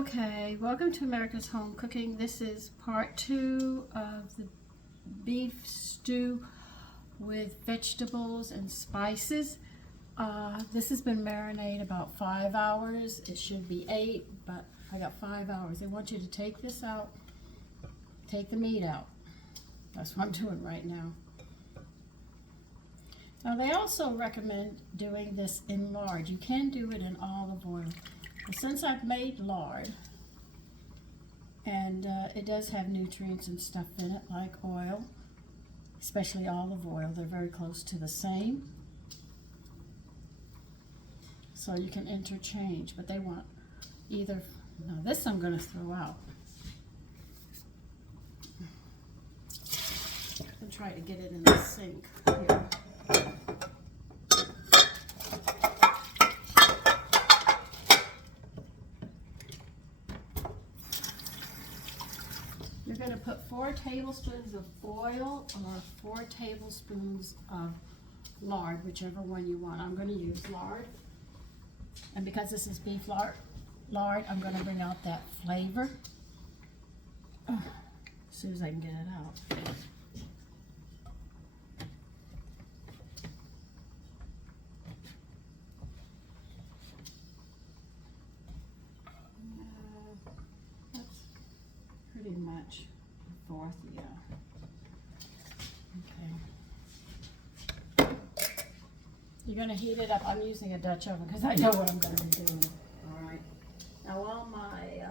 Okay, welcome to America's Home Cooking. This is part 2 of the beef stew with vegetables and spices. This has been marinated about 5 hours. It should be 8, but I got 5 hours. I want you to take this out, take the meat out. That's what I'm doing right now. Now they also recommend doing this in lard. You can do it in olive oil. But since I've made lard, and it does have nutrients and stuff in it like oil, especially olive oil, they're very close to the same. So you can interchange, but they want either, now this I'm going to throw out. I'll try to get it in the sink here. You're going to put 4 tablespoons of oil or 4 tablespoons of lard, whichever one you want. I'm going to use lard. And because this is beef lard, I'm going to bring out that flavor as soon as I can get it out. That's pretty much a 1/4, yeah. Okay. You're going to heat it up. I'm using a Dutch oven because I know what I'm going to be doing. All right. Now while my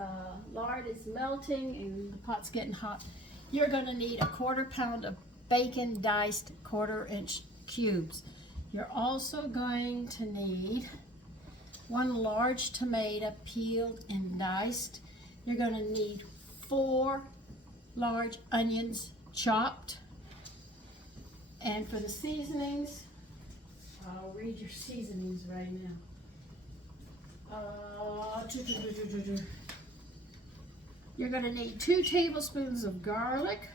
lard is melting and the pot's getting hot, you're going to need a 1/4 pound of bacon diced 1/4 inch cubes. You're also going to need 1 large tomato peeled and diced. You're going to need 4 large onions chopped. And for the seasonings, I'll read your seasonings right now. You're going to need 2 tablespoons of garlic.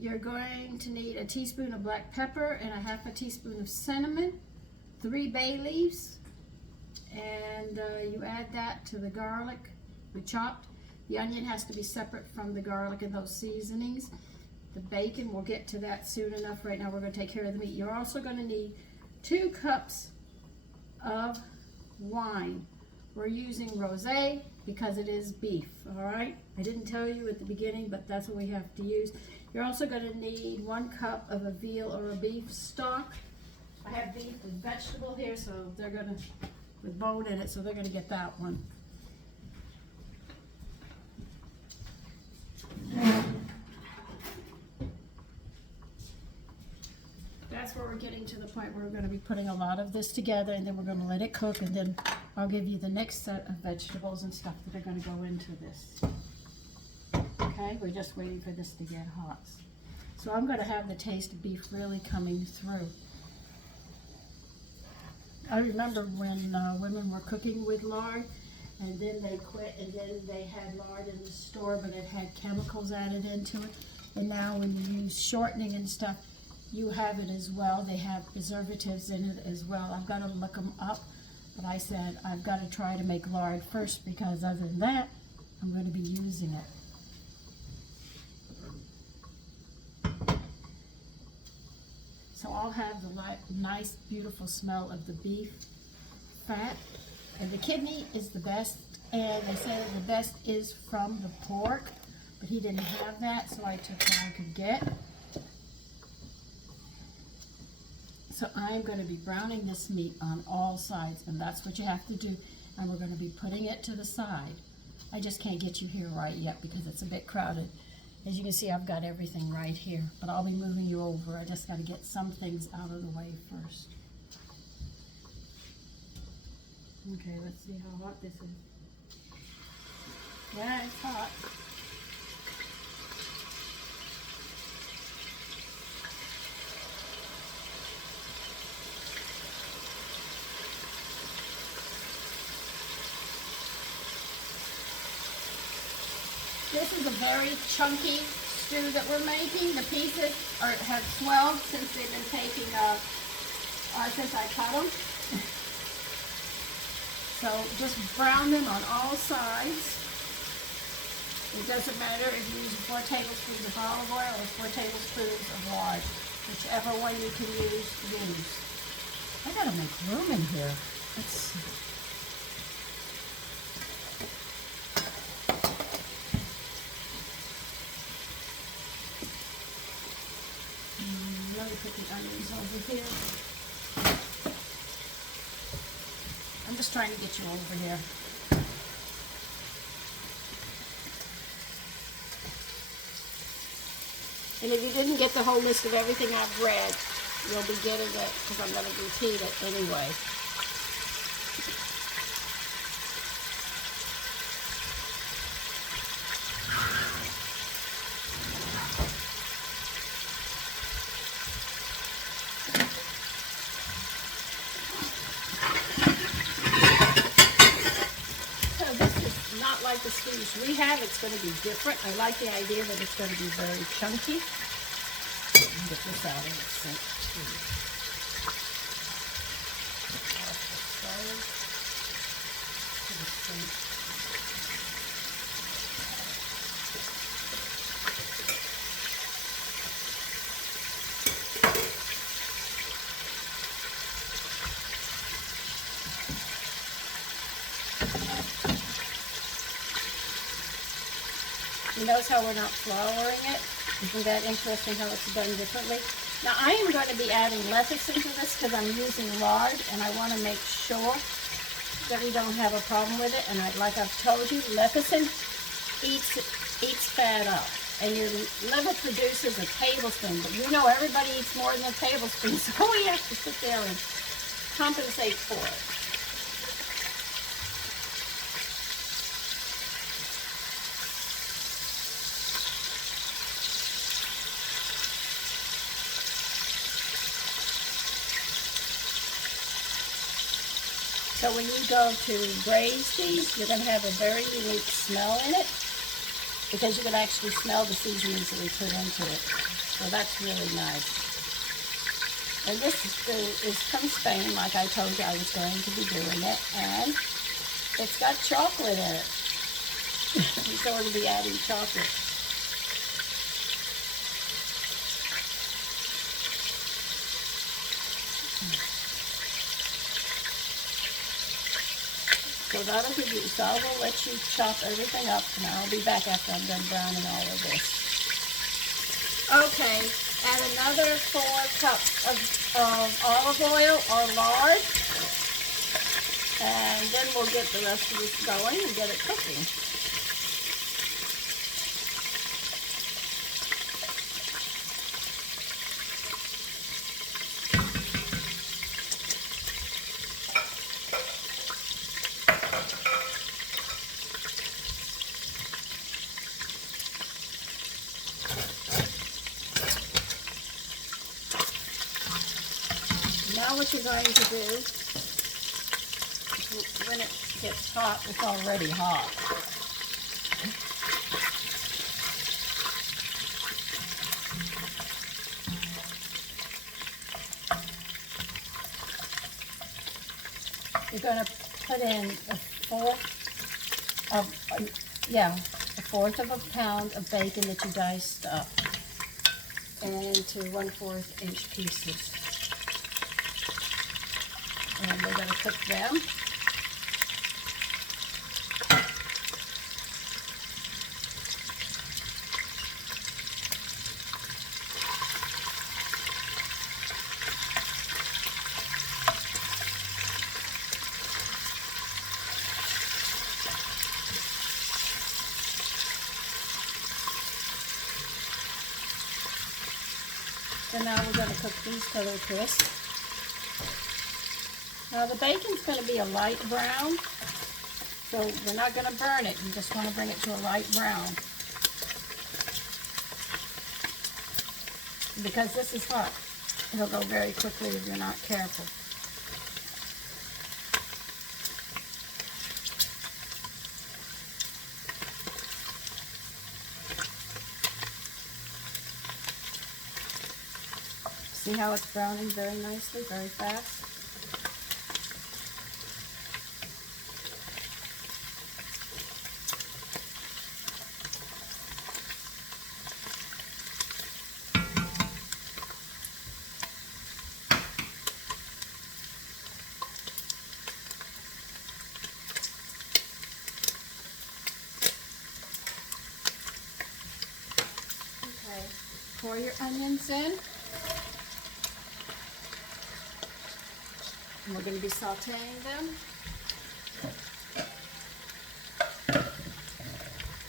You're going to need a teaspoon of black pepper and a 1/2 teaspoon of cinnamon, 3 bay leaves, and you add that to the garlic we chopped. The onion has to be separate from the garlic and those seasonings. The bacon, we'll get to that soon enough. Right now we're going to take care of the meat. You're also going to need 2 cups of wine. We're using rosé because it is beef, all right? I didn't tell you at the beginning, but that's what we have to use. You're also going to need 1 cup of a veal or a beef stock. I have beef with vegetable here, so they're going to, with bone in it, so they're going to get that one. That's where we're getting to the point where we're going to be putting a lot of this together, and then we're going to let it cook, and then I'll give you the next set of vegetables and stuff that are going to go into this. Okay, we're just waiting for this to get hot. So I'm going to have the taste of beef really coming through. I remember when women were cooking with lard, and then they quit, and then they had lard in the store, but it had chemicals added into it. And now when you use shortening and stuff, you have it as well. They have preservatives in it as well. I've got to look them up, but I said I've got to try to make lard first, because other than that, I'm going to be using it. So I'll have the nice, beautiful smell of the beef fat. And the kidney is the best, and they say that the best is from the pork, but he didn't have that, so I took what I could get. So I'm going to be browning this meat on all sides, and that's what you have to do. And we're going to be putting it to the side. I just can't get you here right yet because it's a bit crowded. As you can see, I've got everything right here, but I'll be moving you over. I just got to get some things out of the way first. Okay, let's see how hot this is. Yeah, it's hot. This is a very chunky stew that we're making. The pieces have swelled since they've been taking since I cut them. So just brown them on all sides. It doesn't matter if you use 4 tablespoons of olive oil or 4 tablespoons of lard. Whichever one you can use, use. I gotta make room in here. Let's see. Let me put the onions over here. I'm just trying to get you over here. And if you didn't get the whole list of everything I've read, you'll be getting it because I'm going to repeat it anyway. So this is not like the Swedish Rehab. It's going to be different. I like the idea that it's going to be very chunky. Get this out of the sink too. Off the stove to the sink. You notice how we're not flouring it? Isn't that interesting how it's done differently? Now I am going to be adding lecithin to this because I'm using lard and I want to make sure that we don't have a problem with it. And like I've told you, lecithin eats fat up. And your liver produces a tablespoon, but you know everybody eats more than a tablespoon, so we have to sit there and compensate for it. So when you go to braise these, you're going to have a very unique smell in it because you can actually smell the seasonings that we put into it. So that's really nice. And this is from Spain, like I told you I was going to be doing it. And it's got chocolate in it. So we're going to be adding chocolate. So that'll give you, so I will let you chop everything up and I'll be back after I'm done browning all of this. Okay, add another 4 cups of olive oil or lard. And then we'll get the rest of this going and get it cooking. Now what you're going to do, when it gets hot, it's already hot. You're going to put in a fourth of a pound of bacon that you diced up into 1/4 inch pieces. And we're going to cook them. So now we're going to cook these till they're crisp. Now the bacon's going to be a light brown, so we're not going to burn it. You just want to bring it to a light brown. Because this is hot, it'll go very quickly if you're not careful. See how it's browning very nicely, very fast? pour your onions in. And we're going to be sauteing them.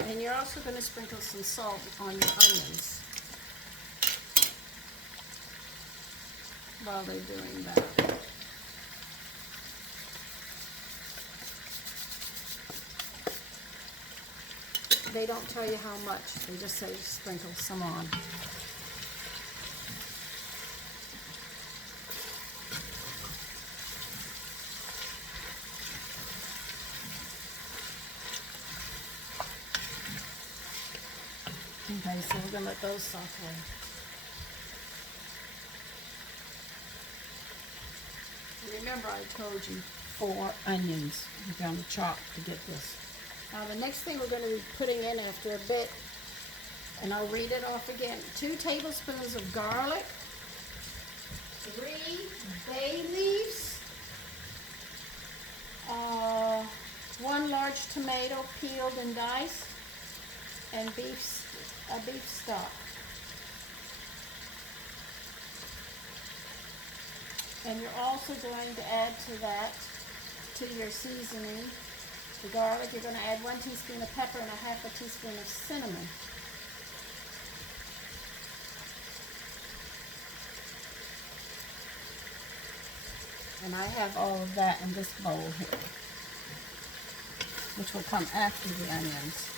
And you're also going to sprinkle some salt on your onions while they're doing that. They don't tell you how much, they just say sprinkle some on. Okay, so we're going to let those saute. Remember I told you 4 onions we're going to chop to get this. Now the next thing we're going to be putting in after a bit, and I'll read it off again, 2 tablespoons of garlic, 3 bay leaves, 1 large tomato peeled and diced, and beef stock. And you're also going to add to that, to your seasoning, the garlic, you're going to add 1 teaspoon of pepper and a half a teaspoon of cinnamon. And I have all of that in this bowl here, which will come after the onions.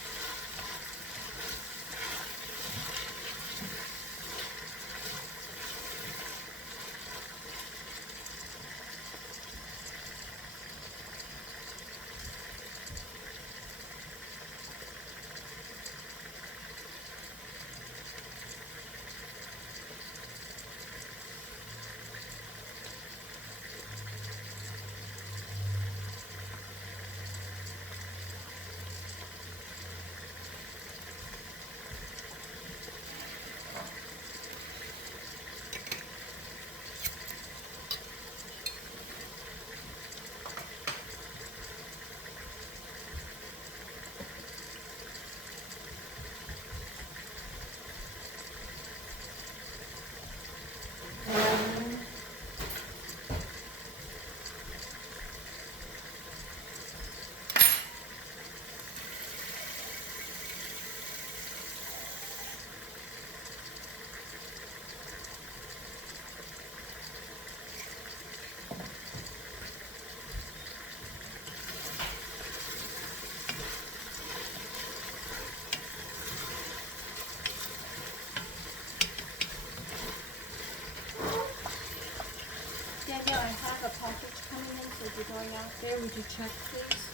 Danielle, I have a package coming in, so if you're going out there, would you check, please?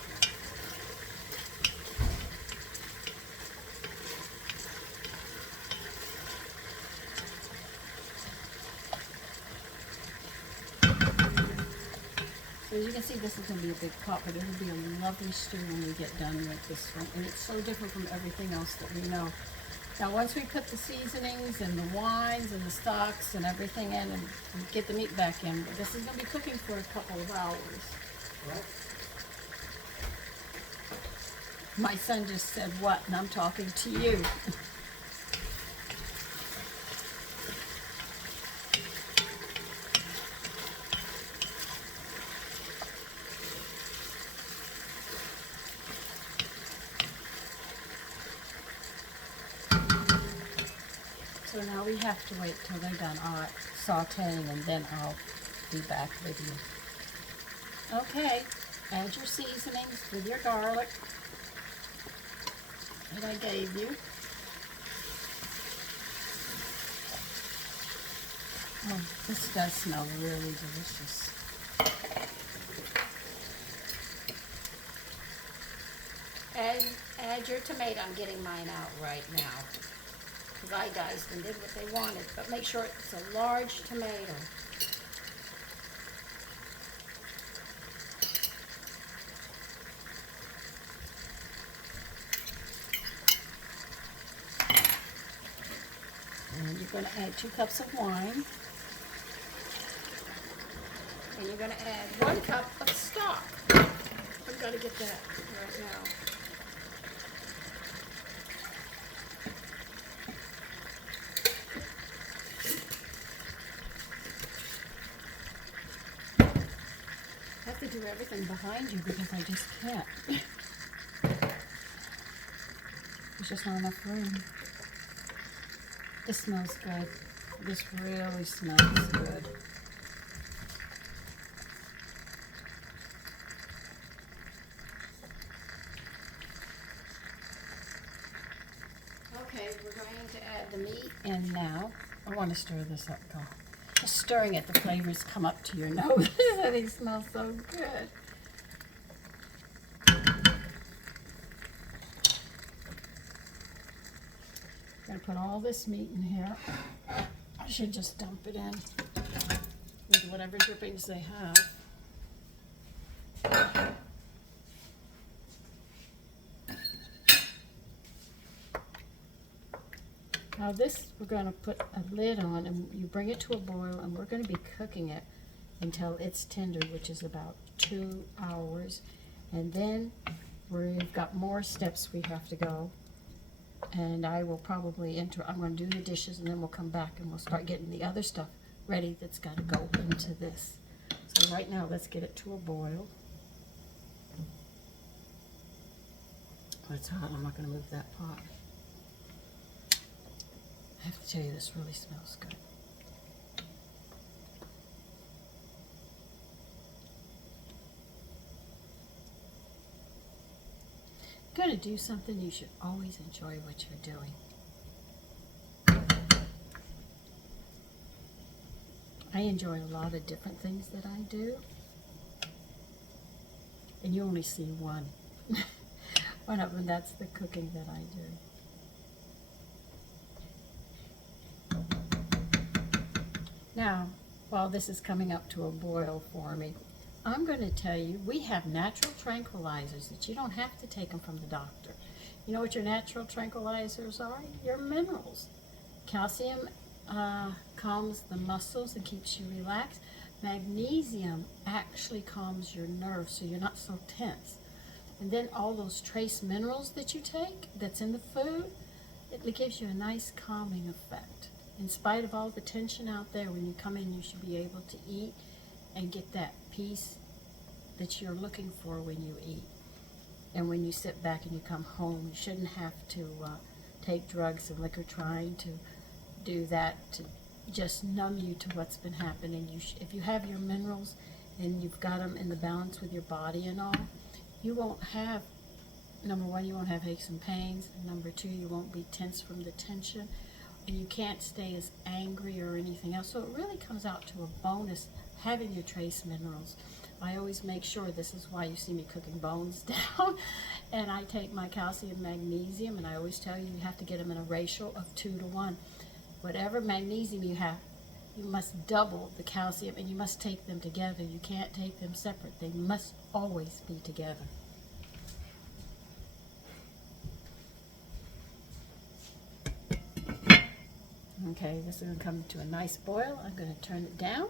So as you can see, this is going to be a big pot, but it will be a lovely stew when we get done with this one. And it's so different from everything else that we know. Now, once we put the seasonings and the wines and the stocks and everything in and get the meat back in, but this is going to be cooking for a couple of hours. What? My son just said what, and I'm talking to you. So now we have to wait till they're done sauteing, and then I'll be back with you. Okay, add your seasonings with your garlic that I gave you. Oh, this does smell really delicious. Add your tomato. I'm getting mine out right now, because I diced and did what they wanted, but make sure it's a large tomato. And you're going to add 2 cups of wine. And you're going to add 1 cup of stock. I've got to get that right now. everything behind you because I just can't. There's just not enough room. This smells good. This really smells good. Okay, we're going to add the meat in now. I want to stir this up, though. Just stirring it, the flavors come up to your nose. They smell so good. Gonna put all this meat in here. I should just dump it in with whatever drippings they have. Now this, we're going to put a lid on, and you bring it to a boil, and we're going to be cooking it until it's tender, which is about 2 hours. And then we've got more steps we have to go. And I will probably I'm going to do the dishes, and then we'll come back and we'll start getting the other stuff ready that's got to go into this. So right now, let's get it to a boil. Oh, it's hot. I'm not going to move that pot. I have to tell you, this really smells good. If you're going to do something, you should always enjoy what you're doing. I enjoy a lot of different things that I do. And you only see one. One of them, that's the cooking that I do. Now, while this is coming up to a boil for me, I'm going to tell you, we have natural tranquilizers that you don't have to take them from the doctor. You know what your natural tranquilizers are? Your minerals. Calcium calms the muscles and keeps you relaxed. Magnesium actually calms your nerves so you're not so tense. And then all those trace minerals that you take, that's in the food, it gives you a nice calming effect. In spite of all the tension out there, when you come in, you should be able to eat and get that peace that you're looking for when you eat. And when you sit back and you come home, you shouldn't have to take drugs and liquor trying to do that to just numb you to what's been happening. If you have your minerals and you've got them in the balance with your body and all, you won't have, number one, you won't have aches and pains, and number two, you won't be tense from the tension, and you can't stay as angry or anything else. So it really comes out to a bonus having your trace minerals. I always make sure, this is why you see me cooking bones down, and I take my calcium, magnesium, and I always tell you, you have to get them in a ratio of 2 to 1. Whatever magnesium you have, you must double the calcium, and you must take them together. You can't take them separate. They must always be together. Okay, this is going to come to a nice boil. I'm going to turn it down,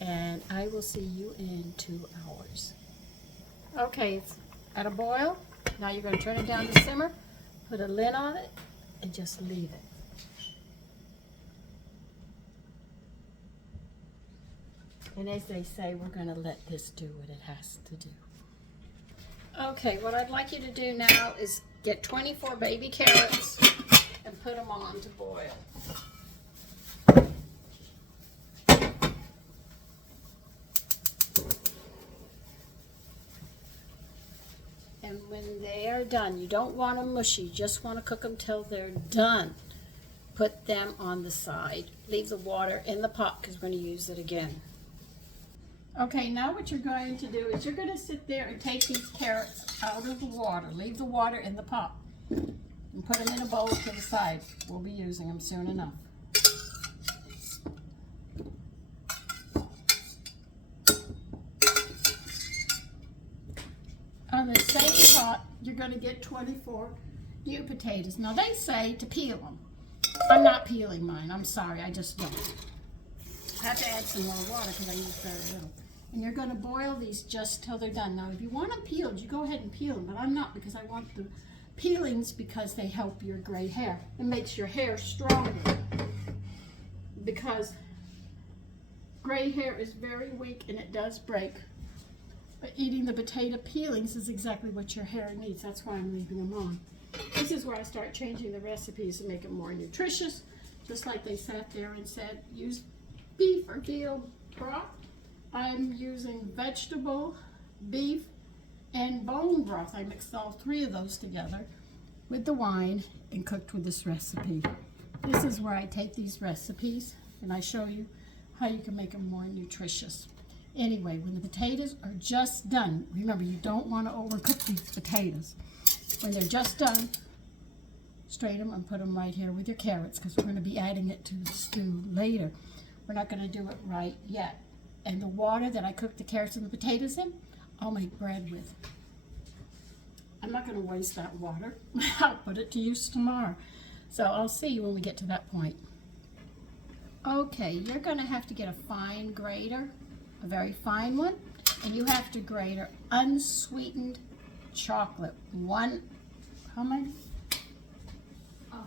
and I will see you in 2 hours. Okay, it's at a boil. Now you're going to turn it down to simmer, put a lid on it, and just leave it. And as they say, we're going to let this do what it has to do. Okay, what I'd like you to do now is get 24 baby carrots and put them on to boil. And when they are done, you don't want them mushy, you just want to cook them till they're done. Put them on the side. Leave the water in the pot because we're going to use it again. Okay, now what you're going to do is you're going to sit there and take these carrots out of the water. Leave the water in the pot and put them in a bowl to the side. We'll be using them soon enough. On the same pot, you're going to get 24 new potatoes. Now they say to peel them. I'm not peeling mine. I'm sorry, I just don't. I have to add some more water because I use very little. And you're going to boil these just till they're done. Now, if you want them peeled, you go ahead and peel them, but I'm not because I want the peelings because they help your gray hair. It makes your hair stronger because gray hair is very weak and it does break But eating the potato peelings is exactly what your hair needs. That's why I'm leaving them on. This is where I start changing the recipes to make it more nutritious. Just like they sat there and said, use beef or veal broth. I'm using vegetable, beef, and bone broth. I mixed all three of those together with the wine and cooked with this recipe. This is where I take these recipes and I show you how you can make them more nutritious. Anyway, when the potatoes are just done, remember you don't want to overcook these potatoes. When they're just done, strain them and put them right here with your carrots because we're going to be adding it to the stew later. We're not going to do it right yet. And the water that I cooked the carrots and the potatoes in, I'll make bread with. I'm not going to waste that water. I'll put it to use tomorrow. So I'll see you when we get to that point. Okay, you're going to have to get a fine grater, a very fine one, and you have to grate unsweetened chocolate. How many? Oh,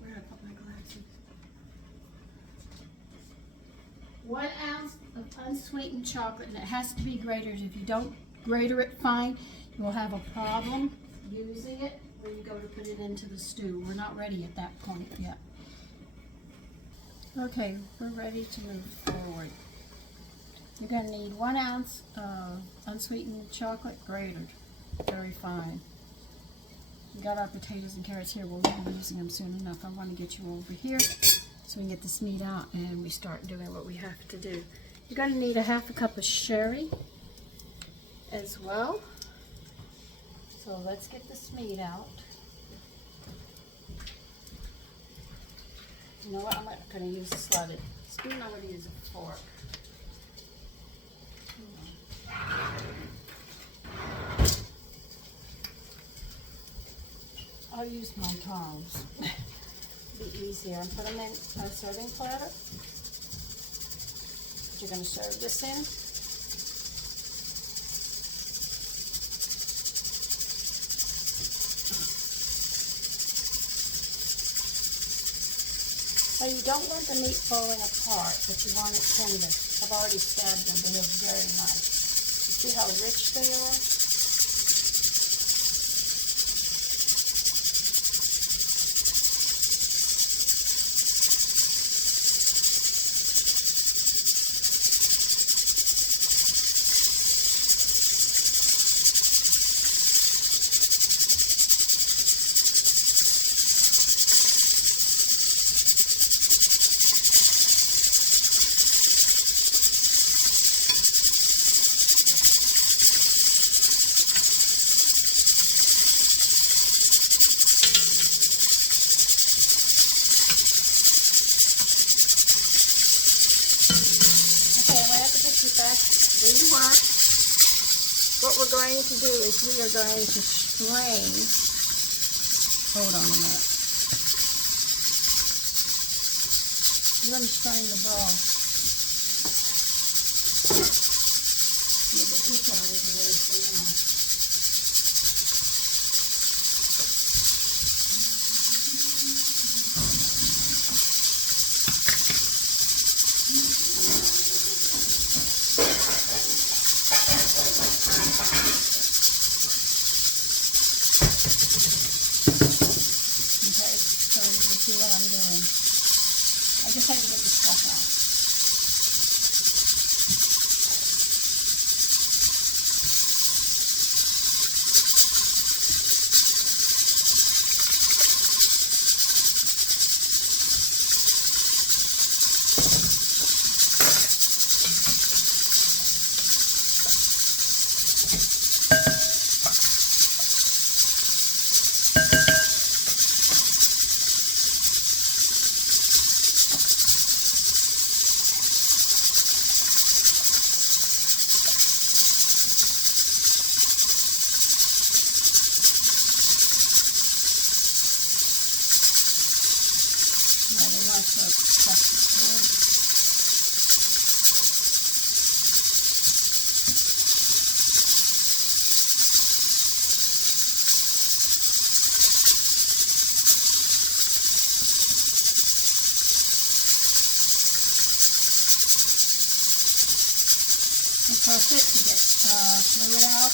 where did I put my glasses? 1 ounce of unsweetened chocolate, and it has to be grated. If you don't grate it fine, you will have a problem using it when you go to put it into the stew. We're not ready at that point yet. Okay, we're ready to move forward. You're going to need 1 ounce of unsweetened chocolate grated, very fine. We got our potatoes and carrots here. We'll be using them soon enough. I want to get you over here so we can get this meat out and we start doing what we have to do. You're going to need a 1/2 cup of sherry as well. So let's get this meat out. You know what? I'm not going to use a slotted spoon. I'm going to use a fork. I'll use my tongs. Be easier. And put them in a serving platter. You're going to serve this in. Now you don't want the meat falling apart, but you want it tender. I've already stabbed them, but they're very nice. You see how rich they are? There you are. What we're going to do is we are going to strain. Hold on a minute. We're going to strain the broth. Get this out of the way for now. I just had to get the stuff out. Perfect. You get fluid out.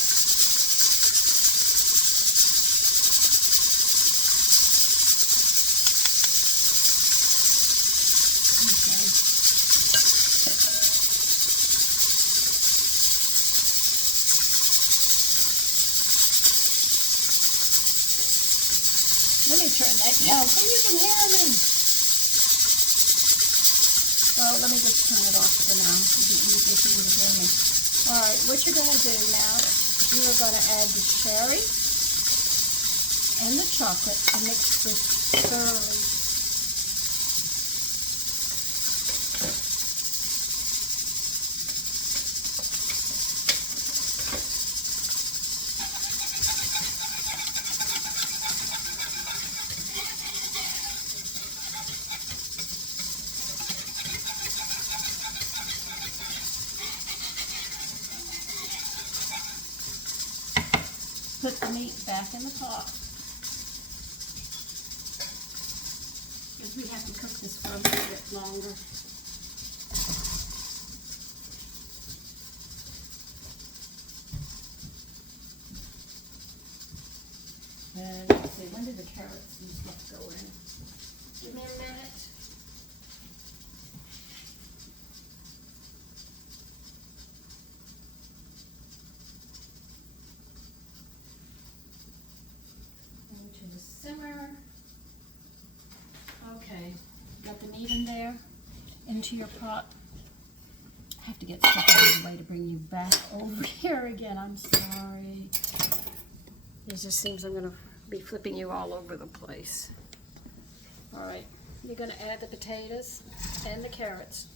Let me turn that down so you can hear me. Well, let me just turn it off for now. It'll be easier for you to hear me. All right, what you're going to do now, you are going to add the sherry and the chocolate and mix this thoroughly. Put the meat back in the pot, because we have to cook this for a little bit longer. And let's see, when did the carrots and stuff go in? Give me a minute. To the simmer. Okay, got the meat in there, into your pot. I have to get stuff out of the way to bring you back over here again. I'm sorry. It just seems I'm going to be flipping you all over the place. All right, you're going to add the potatoes and the carrots.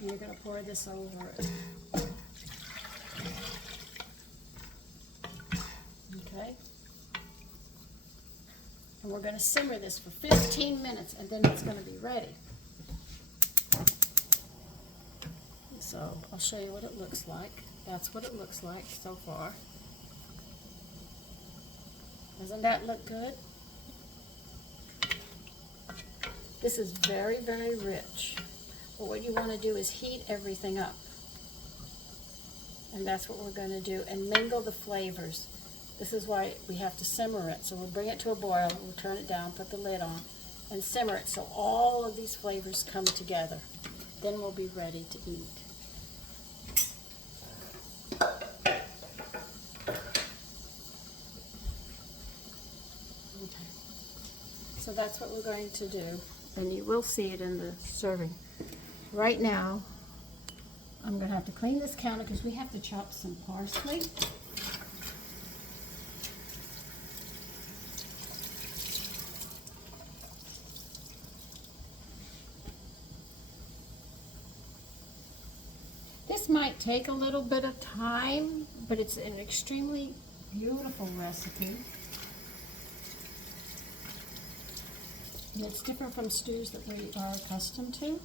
And you're going to pour this over it. Okay, and we're going to simmer this for 15 minutes and then it's going to be ready. So I'll show you what it looks like. That's what it looks like so far. Doesn't that look good? This is very, very rich. But what you want to do is heat everything up. And that's what we're going to do, and mingle the flavors. This is why we have to simmer it. So we'll bring it to a boil, we'll turn it down, put the lid on, and simmer it so all of these flavors come together. Then we'll be ready to eat. Okay. So that's what we're going to do, and you will see it in the serving. Right now, I'm going to have to clean this counter because we have to chop some parsley. This might take a little bit of time, but it's an extremely beautiful recipe. And it's different from stews that we are accustomed to.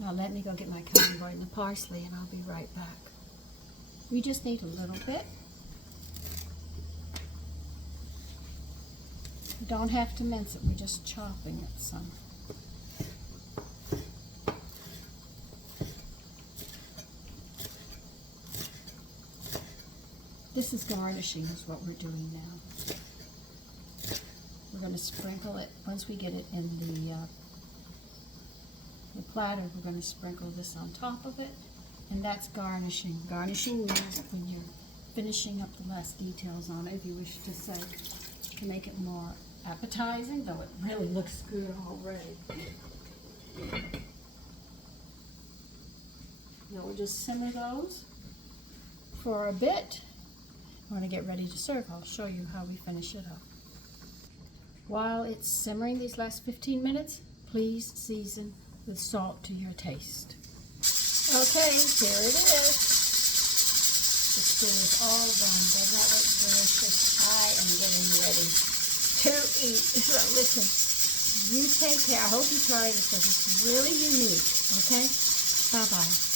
Now let me go get my cutting board and the parsley and I'll be right back. We just need a little bit. You don't have to mince it, we're just chopping it some. This is garnishing is what we're doing now. We're going to sprinkle it, once we get it in the platter, we're going to sprinkle this on top of it, and that's garnishing. Garnishing means when you're finishing up the last details on it, if you wish to say, to make it more appetizing, though it really looks good already. Now we'll just simmer those for a bit. When I get ready to serve, I'll show you how we finish it up. While it's simmering these last 15 minutes, please season with salt to your taste. Okay, here it is. The stew is all done. Doesn't that look delicious? I am getting ready to eat. So listen, you take care. I hope you try this because it's really unique. Okay? Bye-bye.